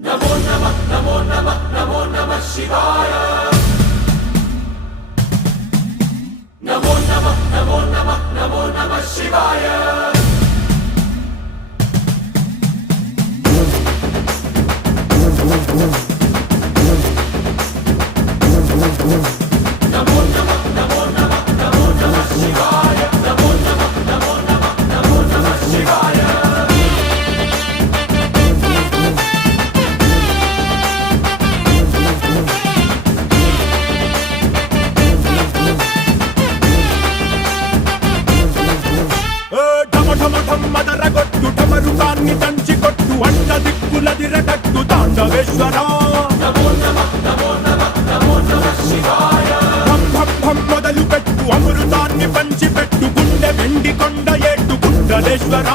नमो नमः नमो नमः नमो नमः शिवाय। नमो नमः नमो नमः नमो नमः शिवाय। नमो नमः नमो नमः नमो नमः शिवाय। नमो नमः नमो नमः नमो नमः शिवाय। మదరగొట్టు ఢమరుకాన్ని దంచికొట్టు అంట దిక్కులదిరగట్టు తాండవేశ్వర నమో నమః నమో నమః నమో నమః శివాయ। భం భం భం మొదలు పెట్టు అమృతాన్ని పంచిపెట్టు గుండె వెండి కొండ ఏట్టు గుండలేశ్వర